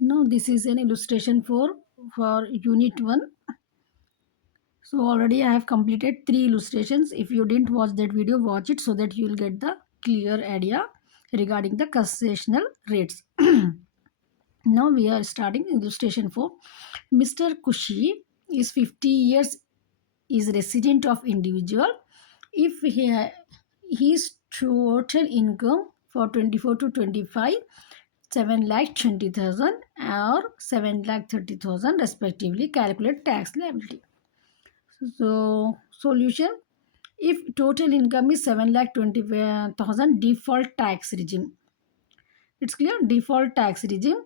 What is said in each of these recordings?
Now this is an illustration for unit 1. So already I have completed 3 illustrations. If you didn't watch that video, watch it so that you will get the clear idea regarding the concessional rates. Now we are starting illustration 4. Mr. Kushi is 50 years, is resident of individual. If his total income for 24 to 25, 7,20,000 or 7,30,000 respectively, calculate tax liability. So solution: if total income is 7,20,000, default tax regime. It's clear. Default tax regime.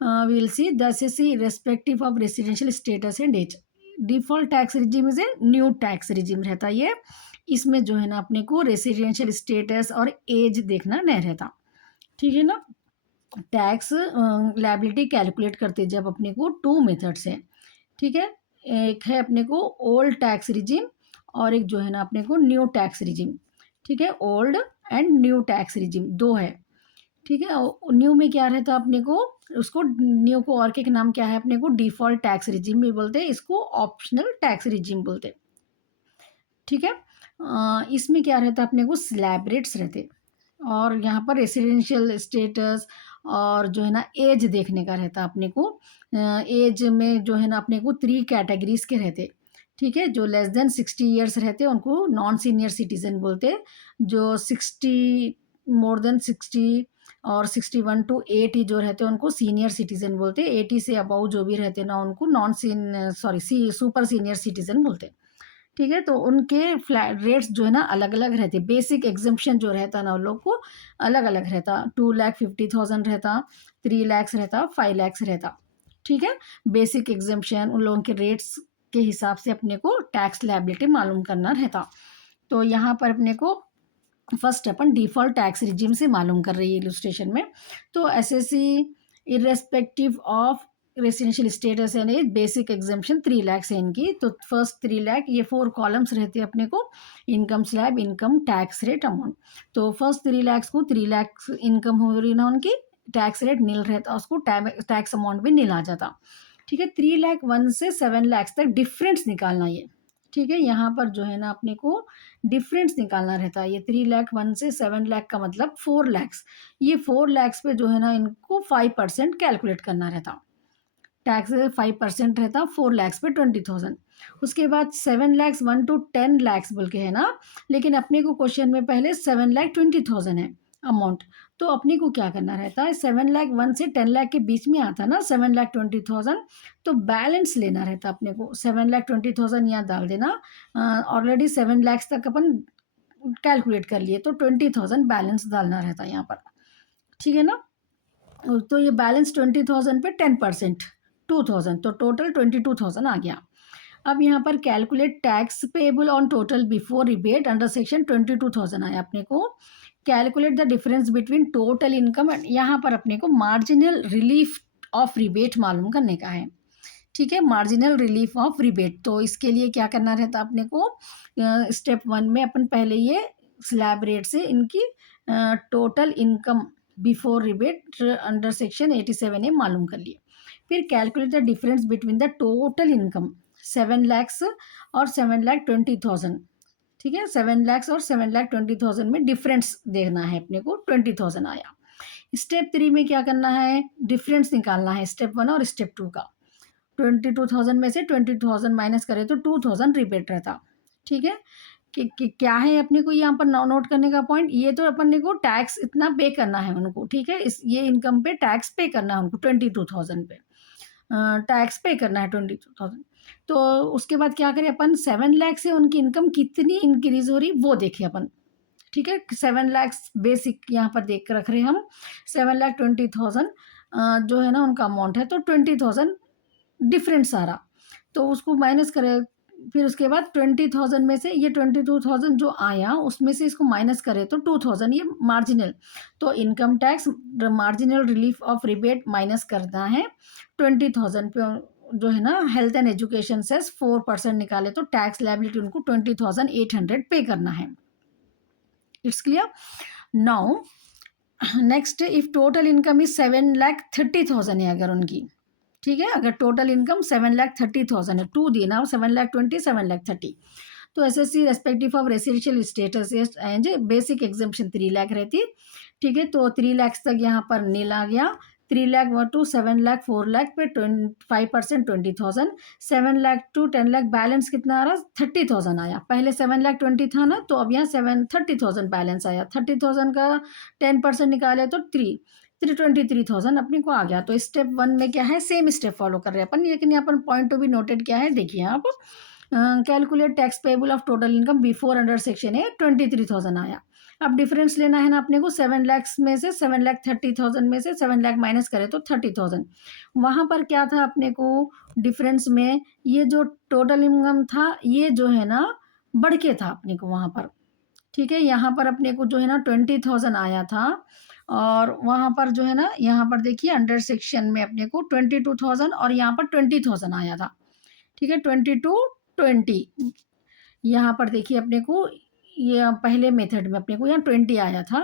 We will see the SSC irrespective of residential status and age. Default tax regime is a new tax regime रहता है ये. इसमें जो है ना अपने को residential status और एज देखना नहीं रहता. ठीक है ना. टैक्स लायबिलिटी कैलकुलेट करते जब अपने को 2 मेथड्स है. ठीक है. एक है अपने को ओल्ड टैक्स रिजीम और एक जो है ना अपने को न्यू टैक्स रिजीम. ठीक है. Old and new tax regime 2 है. ठीक है. न्यू में क्या रहता है अपने को, उसको न्यू को और के नाम क्या है अपने को, डिफॉल्ट टैक्स रिजीम भी बोलते हैं, इसको ऑप्शनल टैक्स रिजीम बोलते हैं. ठीक है. इसमें क्या रहता है अपने को, स्लैब रेट्स रहते और यहाँ पर रेसिडेंशियल स्टेटस और जो है ना एज देखने का रहता अपने को. एज में जो है ना अपने को 3 कैटेगरीज के रहते. ठीक है. जो लेस देन 60 ईयर्स रहते उनको नॉन सीनियर सिटीजन बोलते. जो 60 मोर देन 60 और 61 टू 80 जो रहते हैं उनको सीनियर सिटीजन बोलते. 80 से अबाउ जो भी रहते ना उनको नॉन सुपर सीनियर सिटीजन बोलते. ठीक है. तो उनके फ्लैट रेट्स जो है ना अलग अलग रहते. बेसिक एग्जम्पशन जो रहता ना उन लोग को अलग अलग रहता. 2,50,000 रहता, 3 लैक्स रहता, 5 लैक्स रहता. ठीक है. बेसिक एग्जम्पशन उन लोगों के रेट्स के हिसाब से अपने को टैक्स लायबिलिटी मालूम करना रहता. तो यहाँ पर अपने को फर्स्ट अपन डिफॉल्ट टैक्स रिजीम से मालूम कर रही है इलस्ट्रेशन में. तो SSC irrespective of residential status यानी बेसिक एग्जाम्पशन 3 लाख है इनकी. तो फर्स्ट 3 लाख ये 4 कॉलम्स रहते हैं अपने को. Income slab, income, tax rate, amount. तो फर्स्ट 3 लाख को 3 लाख इनकम हो रही ना उनकी, टैक्स रेट नील रहता, उसको टैक्स अमाउंट भी नील आ जाता. ठीक है. 3 लाख 1 से 7 लाख तक डिफरेंस निकालना ये. ठीक है. यहाँ पर जो है ना अपने को डिफरेंस निकालना रहता है. ये 3 लाख 1 से 7 लाख का मतलब 4 लैक्स. ये 4 लैक्स पे जो है ना इनको 5% कैलकुलेट करना रहता. टैक्स 5% रहता 4 लैक्स पे 20,000. उसके बाद 7 लैक्स 1 to 10 लैक्स बोल के है ना. लेकिन अपने को क्वेश्चन में पहले 7,20,000 है अमाउंट. तो अपने को क्या करना रहता है, 7 लाख 1 से 10 लाख के बीच में आता ना 7,20,000. तो बैलेंस लेना रहता अपने को. 7,20,000 यहाँ डाल देना. ऑलरेडी 7 लैक्स तक अपन कैलकुलेट कर लिए तो 20,000 बैलेंस डालना रहता यहाँ पर. ठीक है ना. तो ये बैलेंस 20,000 पे 10% 2,000, तो टोटल 22,000 आ गया. अब यहाँ पर calculate tax payable on total before rebate under section 22,000 आया अपने को. Calculate the difference between total income and यहाँ पर अपने को मार्जिनल रिलीफ ऑफ रिबेट मालूम करने का है. ठीक है. Marginal relief of rebate. तो इसके लिए क्या करना रहता अपने को, स्टेप 1 में अपन पहले ये स्लैब रेट से इनकी total income before rebate under section 87A मालूम कर लिए. फिर calculate the difference between the total income 7 lakhs और 7,20,000. ठीक है. 7 लैक्स और 7,20,000 में डिफरेंस देखना है अपने को. 20,000 आया. स्टेप 3 में क्या करना है, डिफरेंस निकालना है स्टेप 1 और स्टेप 2 का. 22,000 में से 20,000 माइनस करें तो 2,000 रिबेट रहता. ठीक है. कि क्या है अपने को यहाँ पर नोट करने का पॉइंट, ये तो अपने को टैक्स इतना पे करना है उनको. ठीक है. इस ये इनकम पे टैक्स पे करना है उनको 22,000 पे टैक्स पे करना है 22,000. तो उसके बाद क्या करें अपन, 7 लाख से उनकी इनकम कितनी इंक्रीज हो रही वो देखें अपन. ठीक है. 7 लाख बेसिक यहाँ पर देख कर रख रहे हैं हम. 7,20,000 जो है ना उनका अमाउंट है, तो 20,000 डिफरेंट सारा. तो उसको माइनस करें. फिर उसके बाद 20,000 में से ये 22,000 जो आया उसमें से इसको माइनस करें तो 2,000 ये मार्जिनल. तो income tax marginal relief of rebate minus करना है 20,000 पे. जो है ना हेल्थ एंड एजुकेशन से 4% निकाले तो टैक्स लायबिलिटी उनको 20,800 पे करना है. It's clear. Now next, if total income is 7,30,000 है अगर उनकी, ठीक है, अगर टोटल इनकम 7,30,000 है, टू दी ना 7,20,000 7,30,000, तो SSC respective of residential status and basic exemption 3 lakh रहती, ठीक है। तो 3 लाख तक यहाँ पर नील आ गया, 3 लाख व टू 7 लाख 4 लाख पे 5% 20,000, 7 लाख टू 10 लाख बैलेंस कितना आ रहा है 30,000 आया, पहले 7,20,000 था ना, तो अब यहाँ 730,000 बैलेंस आया, 30,000 का 10% निकाले तो 323,000 अपने को आ गया। तो स्टेप 1 में क्या है, सेम स्टेप फॉलो कर रहे हैं अपन, लेकिन यहाँ पर पॉइंट टू बी नोटेड क्या है देखिए आप, calculate tax payable of total income before under section A 23,000 आया। अब डिफरेंस लेना है ना अपने को, 7 लाख में से 7,30,000 में से 7 लाख माइनस करें तो 30,000, वहाँ पर क्या था अपने को डिफरेंस में, ये जो टोटल इनकम था ये जो है ना बढ़ के था अपने को वहाँ पर, ठीक है। यहाँ पर अपने को जो है ना 20,000 आया था, और वहाँ पर जो है ना, यहाँ पर देखिए अंडर सेक्शन में अपने को 22,000 और यहाँ पर 20,000 आया था, ठीक है, 22 20, यहाँ पर देखिए अपने को ये पहले मेथड में अपने को यहाँ 20 आया था,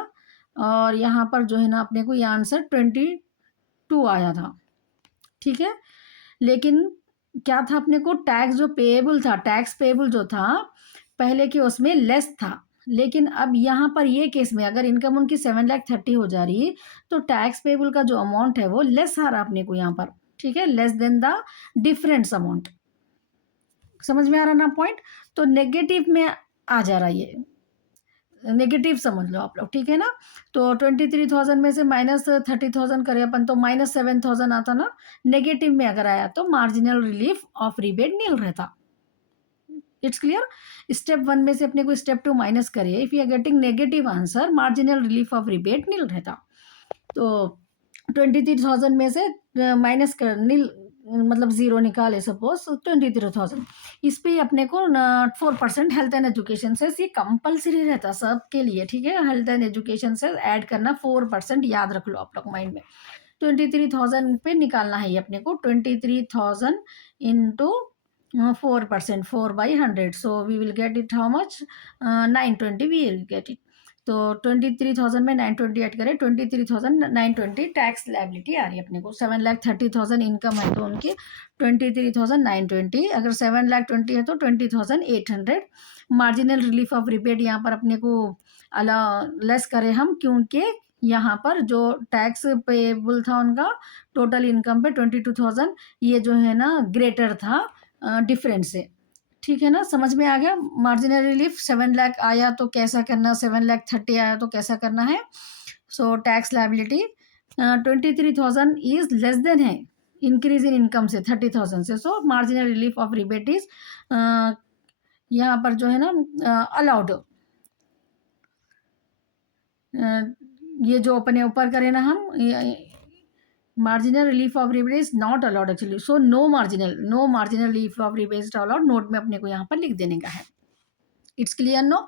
और यहाँ पर जो है ना अपने को ये आंसर 22 आया था, ठीक है। लेकिन क्या था अपने को, टैक्स जो पेएबल था, टैक्स पेएबल जो था पहले के उसमें लेस था, लेकिन अब यहाँ पर ये केस में अगर इनकम उनकी 7,30,000 हो जा रही, तो टैक्स पेएबल का जो अमाउंट है वो लेस आ रहा अपने को यहाँ पर, ठीक है, less than the difference amount. समझ में आ रहा ना पॉइंट, तो नेगेटिव में आ जा रहा है ये, नेगेटिव समझ लो आप लोग, ठीक है ना। तो 23,000 में से -30,000 करें अपन तो -7,000 आता ना, नेगेटिव में अगर आया तो marginal relief of rebate nil रहता। It's clear. स्टेप 1 में से अपने को स्टेप 2 माइनस करिए, if you are getting negative answer marginal relief of rebate nil रहता। तो 23,000 में से माइनस कर नील, मतलब जीरो निकाले सपोज 23,000, इस पे अपने को 4% हेल्थ एंड एजुकेशन से, ये कंपलसरी रहता सबके लिए, ठीक है, हेल्थ एंड एजुकेशन से ऐड करना 4%, याद रख लो आप लोग माइंड में। 23,000 पे निकालना है ये अपने को, 23,000 into 4%, 4/100, so we will get it how much, 920 we will get it. तो 23,000 में 920 ऐड करें, 23,920 टैक्स लायबिलिटी आ रही है अपने को। 7,30,000 इनकम है तो उनकी 23,920, अगर 7,20,000 है तो 20,800। मार्जिनल रिलीफ ऑफ रिबेट यहाँ पर अपने को अला लेस करें हम, क्योंकि यहाँ पर जो टैक्स पेबल था उनका टोटल इनकम पे 22,000, ये जो है ना ग्रेटर था डिफरेंस से, ठीक है ना, समझ में आ गया। मार्जिनल रिलीफ 7 लाख आया तो कैसा करना, 7,30,000 आया तो कैसा करना है। So tax liability 23,000 is less than है इंक्रीज इन इनकम से 30,000 से, सो marginal relief of rebate is यहाँ पर जो है ना अलाउड, ये जो अपने ऊपर करें ना हम, marginal relief of rebate is not allowed actually, so no marginal relief of rebate is allowed, note में अपने को यहाँ पर लिख देने का है। It's clear no?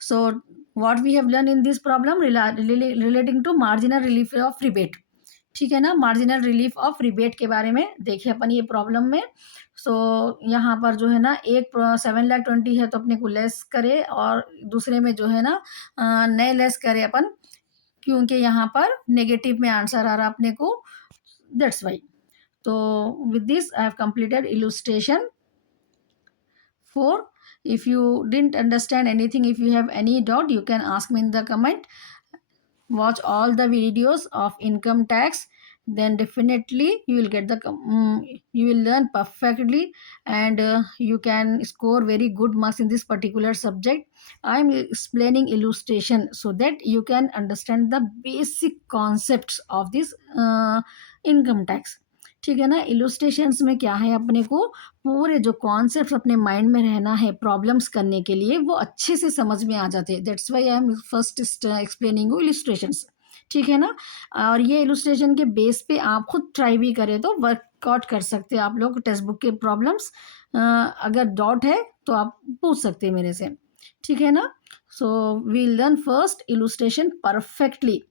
So what we have learned in this problem relating to marginal relief of rebate, ठीक है ना। मार्जिनल रिलीफ ऑफ रिबेट के बारे में देखिए अपन ये प्रॉब्लम में। सो यहाँ पर जो है ना एक 7,20,000 है तो अपने को लेस करे, और दूसरे में जो है ना नए लेस करे अपन, क्योंकि यहाँ पर नेगेटिव में आंसर आ रहा अपने को, दैट्स वाई। तो with this I have completed illustration 4. If you didn't understand anything, if you have any doubt, you can ask me in the comment. Watch all the videos of income tax, then definitely you will get the you will learn perfectly, and you can score very good marks in this particular subject. I am explaining illustration so that you can understand the basic concepts of this income tax, ठीक है ना। इलुस्ट्रेशंस में क्या है, अपने को पूरे जो कॉन्सेप्ट अपने माइंड में रहना है प्रॉब्लम्स करने के लिए, वो अच्छे से समझ में आ जाते हैं। That's why I am first explaining you illustrations, ठीक है ना। और ये इलुस्ट्रेशन के बेस पे आप खुद ट्राई भी करें तो वर्कआउट कर सकते हैं आप लोग टेक्स्ट बुक के प्रॉब्लम्स। अगर डाउट है तो आप पूछ सकते हैं मेरे से, ठीक है ना। So we learn first illustration perfectly,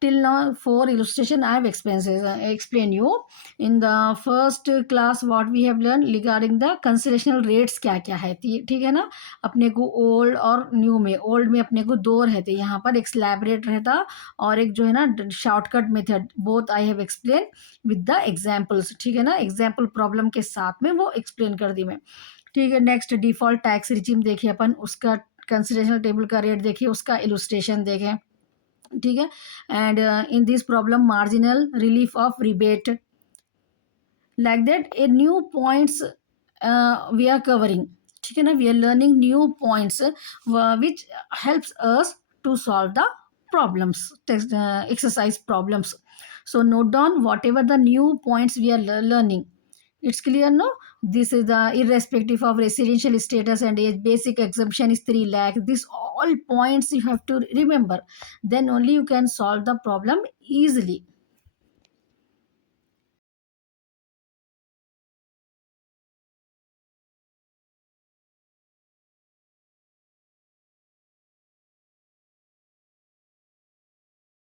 till now four illustration I have explained you. In the first class what we have learned regarding the concessional rates क्या क्या है, ठीक है ना. अपने को ओल्ड और न्यू में, ओल्ड में अपने को दो रहते, यहाँ पर एक स्लैब रेट रहता और एक जो है ना shortcut method. Both I have explain with the examples, ठीक है ना. एग्जाम्पल प्रॉब्लम के साथ में वो एक्सप्लेन कर दी मैं, ठीक है. नेक्स्ट डिफॉल्ट टैक्स रिजीम देखिए अपन, उसका कंसिडरेशन टेबल का रेट देखिए, उसका इलुस्ट्रेशन देखें, ठीक है. And in this problem marginal relief of rebate, like that a new points we are covering, ठीक है ना. We are learning new points which helps us to solve the problems, exercise problems. So note down whatever the new points we are learning. It's clear, no? This is the irrespective of residential status and age. Basic exemption is 3 lakh. This all points you have to remember. Then only you can solve the problem easily.